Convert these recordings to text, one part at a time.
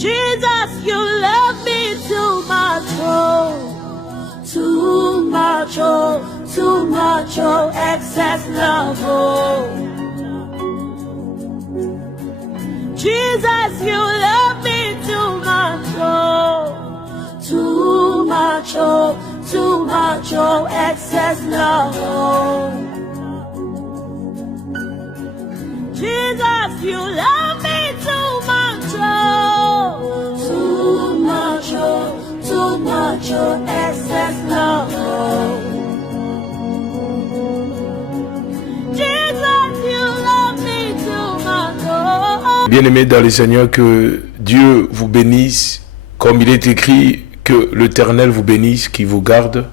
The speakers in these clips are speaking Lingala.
Jesus, you love me too much, oh, too much, oh, too much, oh, excess love, oh. Jesus, you love me too much, oh, too much, oh, too much, oh, excess love, oh. Jesus, you love me too much, oh, too much, oh, too much, oh, excess love, oh. Jesus, you love me too much, oh. Bien-aimés dans le Seigneur, que Dieu vous bénisse, comme il est écrit, que l'Éternel vous bénisse, qui vous garde,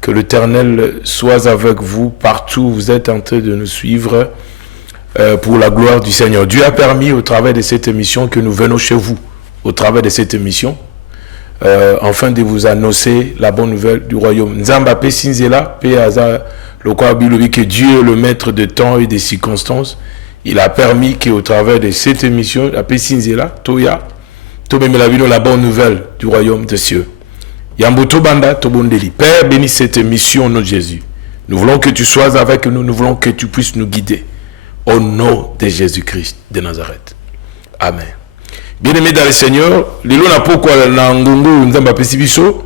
que l'Éternel soit avec vous partout où vous êtes en train de nous suivre. Pour la gloire du Seigneur. Dieu a permis au travers de cette émission que nous venons chez vous, au travers de cette émission, afin de vous annoncer la bonne nouvelle du royaume. Nzamba pe sinzela, pe aza le quoi bilobi que Dieu est le maître de temps et des circonstances. Il a permis qu'au travers de cette émission, la pe sinzela, toya, tobeme la bino la bonne nouvelle du royaume des cieux. Yamboto banda tobondeli. Père, bénis cette émission au nom de Jésus. Nous voulons que tu sois avec nous, nous voulons que tu puisses nous guider. Au nom de Jésus-Christ de Nazareth. Amen. Bien-aimés dans le Seigneur, les lois n'a pourquoi na ngongo nzamba pesibiso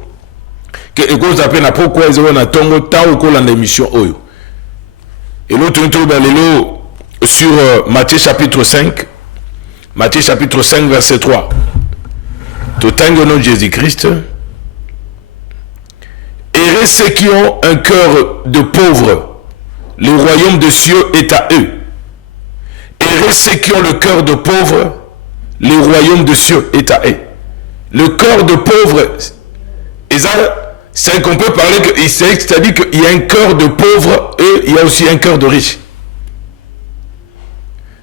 que école s'appelle na pourquoi ils ont na tongo ta ou kola émission oyo. Et l'autre lelo sur Matthieu chapitre 5. Matthieu chapitre 5 verset 3. Totango au nom de Jésus-Christ. Errez ceux qui ont un cœur de pauvre. Le royaume des cieux est à eux. Heureux ceux qui ont le cœur de pauvre, le royaume des cieux est à eux. Le cœur de pauvre, c'est qu'on peut parler, c'est-à-dire qu'il y a un cœur de pauvre et il y a aussi un cœur de riche.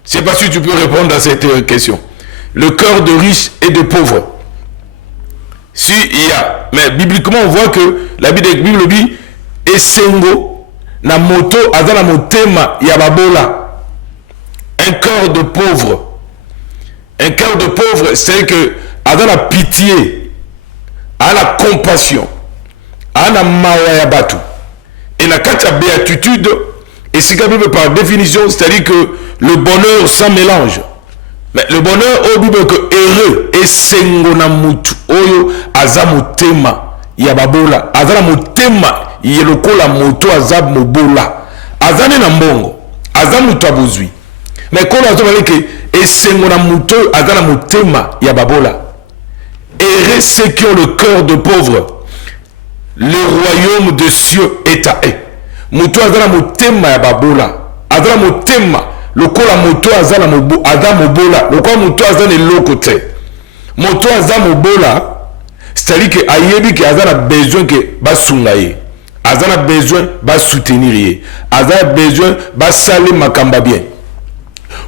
Je ne sais pas si tu peux répondre à cette question. Le cœur de riche et de pauvre. Si il y a, mais bibliquement on voit que la Bible dit Esengo na moto azala motema yababola. Un cœur de pauvre. Un cœur de pauvre, c'est que à la pitié, à la compassion, à la mawayabatu. Et la katia béatitude, et c'est quand même par définition, c'est-à-dire que le bonheur sans mélange. Mais le bonheur, au Bible que heureux, et sengona mutu, oyo azamutema, yababola, azamutema, yelokola moto azab mobola, azane na mbongo, azamutu abuzui. Mais quand on a dit que esengona muto azana mutema ya babola. Heureux ceux qui ont le cœur de pauvre. Le royaume des cieux est à eux. Muto azana mutema ya babola. Azana mutema. Le kola muto azana mobola. Le kola muto azana lokote. Muto azana mobola. C'est-à-dire que ayebi que azana besoin que basungaye. Azana besoin ba soutenir. Azana besoin ba saler makamba bien.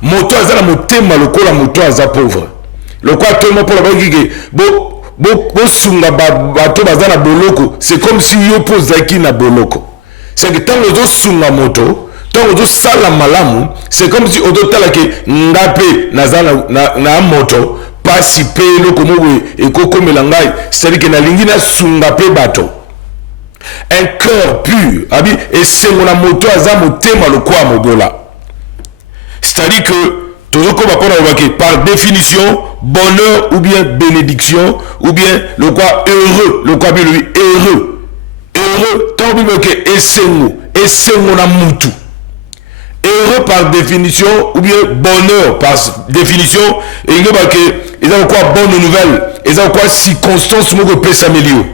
Moto azala motema lokola moto aza pauvre. Lokola tellement pour la bagige bo sunga bato bazana boloko, c'est comme si yo pozaki na boloko. C'est que tant ozo sunga moto, tant ozo sala malamu, c'est comme si ozo tala ke ngape nazana na moto pasi pe loko mowe ekoko melangai, c'est-à-dire que na lingi na sunga pe bato. Un cœur pur, abi et c'est mon moto aza motema lokola mobola. C'est-à-dire que, par définition, bonheur ou bien bénédiction, ou bien le quoi heureux, le quoi bien lui heureux. Heureux, tant que essengo na mutu. Heureux par définition, ou bien bonheur par définition, et il y a quoi bonne nouvelle, et il y a quoi circonstance où peut s'améliorer.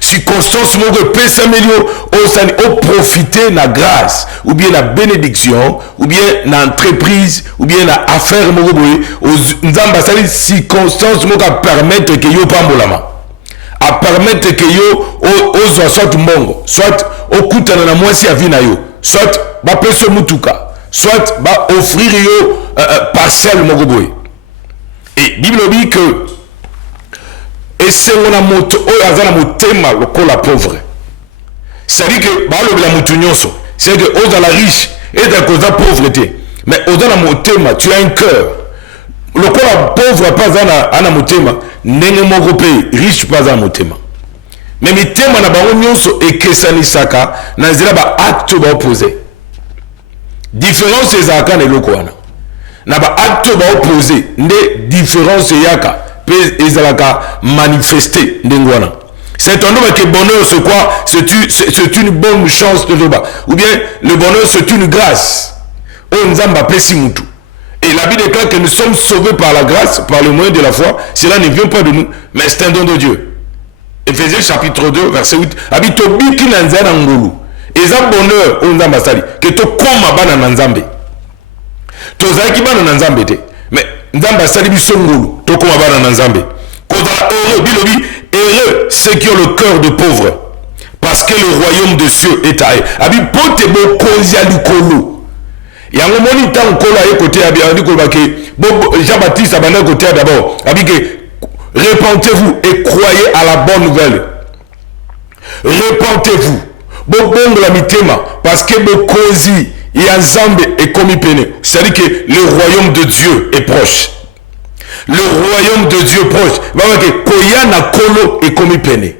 Circonstance où peut s'améliorer, au profiter de la grâce, ou bien la bénédiction, ou bien l'entreprise, ou bien l'affaire, aux circonstances où permettre que yo pambolama. À permettre que yo aux soit mongo, soit au kutana na mwasi ya vina yo, soit ba peso mutuka, soit ba offrir yo parcelle mogoboy. Et Bible dit que et c'est on a moto o azana motema lokola pauvre. C'est-à-dire que ba lo la mutunyoso, c'est que aux la riche et de cause de pauvreté. Mais aux la motema, tu as un cœur. Le quoi pauvre pas ana motema, ndenge moko pe riche pas ana motema. Mais mitema na bango nyonso ekesanisaka na nzela ba acte ba opposé. Différence ezaka na eloko wana. Na ba acte ba opposé nde différence yaka pe ezalaka manifester ndenge wana. C'est un homme que bonheur c'est quoi? C'est une bonne chance de Joba. Ou bien le bonheur c'est une grâce. Oh nzamba pesi mutu. Et la Bible déclare que nous sommes sauvés par la grâce, par le moyen de la foi. Cela ne vient pas de nous, mais c'est un don de Dieu. Éphésiens chapitre 2, verset 8. Habito biki na nzana ngolu. Eza bonheur o nzamba sali. Que to koma bana na nzambe. To zaki bana na nzambe te. Mais nzamba sali biso ngolu. To koma bana na nzambe. Kozala heureux, bilobi, heureux ceux qui ont le cœur de pauvres. Parce que le royaume des cieux est à eux. Abi pote bo kozia likolo. Yango moni tan kola e côté abi andi ko bake Jean-Baptiste abanda côté d'abord abi que repentez-vous et croyez à la bonne nouvelle. Repentez-vous. Bon la mitema parce que bokozi ya Nzambe est commis pene. C'est-à-dire que le royaume de Dieu est proche. Le royaume de Dieu proche. Va que koya na kolo est commis pene.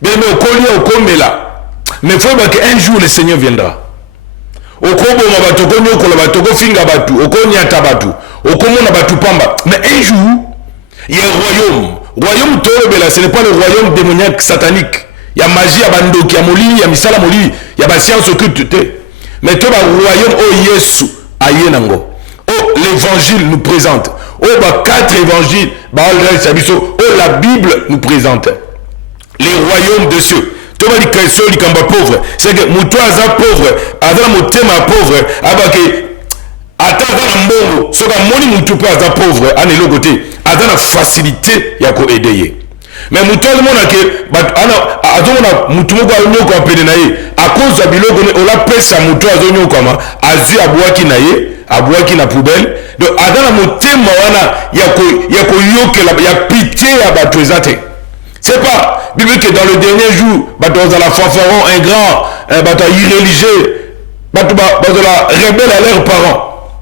Mais okolia okomela. Mais faut que un jour le Seigneur viendra. Okoboma batu okonyokola batu okofinga batu okonyata batu okomona batu pamba. Mais un jour il y a un royaume tolobela, ce n'est pas le royaume démoniaque satanique. Il y a magie, il y a bandoki, il y a molili, il y a misala molili, il y a science occulte. Mais tout le royaume oh Yesu ayenango. Oh l'évangile nous présente. Oh bah 4 évangiles oh la Bible nous présente les royaumes de cieux. Tu vas dire que ceux qui sont pauvres, c'est que moutou aza pauvre, aza motema pauvre, abake ata aza mbongo, so ka moni moutou pa aza pauvre, ane lo côté, aza na facilité ya ko aider. Mais moutou mona ke ana azona moutou moko alonyo ko apede na ye, à cause ya biloko ne ola pesa moutou azonyo ko ma, azu abwaki na ye, abwaki na poubelle. Donc aza na motema wana ya ko yokela ya pitié ya bato ezate. C'est pas Bible que dans le dernier jour, bato la fanfaron ingrat, bato irréligieux, bato la rebelle à leurs parents.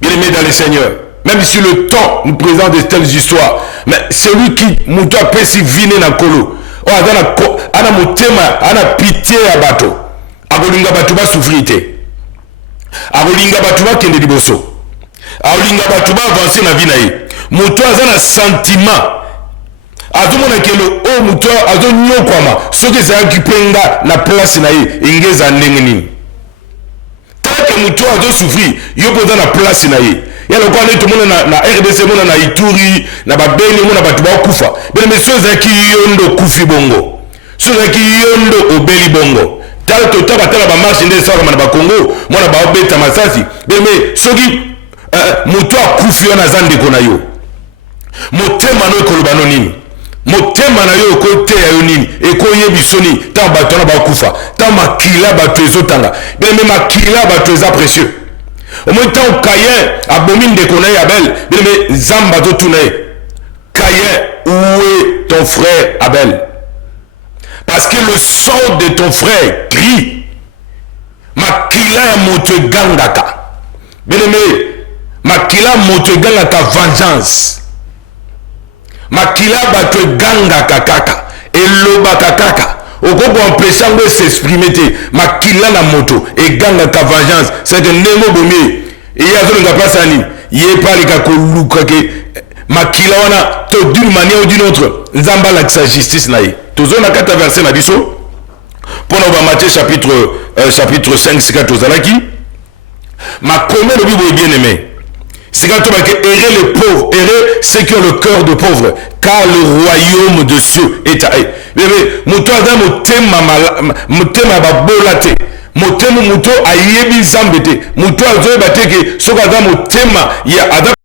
Bien aimé dans le Seigneur, même si le temps nous présente de telles histoires, mais celui qui mouto a pesi vine na kolo, oh ana motema, ana pitié à bato, abolinga bato ba souffrité, abolinga bato ba kende liboso, abolinga bato ba avancer na vie na ye, mouto azana sentiment. Azomona kelo o muto azonyo kwama soki za kipenga na place na ye ingeza ndenge nini tant que muto azo souffrir yo poza na place na ye yalo kwa ne tumona na RDC mona na Ituri na babeni mona batu ba kufa bele meso za ki yondo kufi bongo so za ki yondo obeli bongo tal to taba tala ba marche ndé saka na ba Congo mona ba obeta masasi bele soki muto akufi na zande kona yo motema no kolobano nini motema na yo kote ya yo nini ekoye bisoni ta bato na bakufa ta makila bato ezotanga bien même makila bato eza précieux au moins tant Caïn abomi ndeko na Abel bien mais zamba to tuna Caïn où est ton frère Abel parce que le sang de ton frère crie makila ya moto gangaka bien mais makila moto gangaka vengeance makila bato ganga kakaka eloba kakaka okoko empêcher ngo s'exprimer te makila na moto et ganga ka vengeance c'est que nengo bomi et yazo nga pasa ni ye pali ka koluka ke makila wana to d'une manière ou d'une autre nzamba la sa justice na ye tozo na 4 verset na biso pour nous Matthieu chapitre 5 sika tozalaki makome le bible bien aimé. C'est quand on va errer les pauvres, errer ceux qui ont le cœur de pauvres, car le royaume de cieux est à eux. Mais muto ada motema ba bolate, motema muto ayebi zambete, muto azoe bateke, soka ada motema ya ada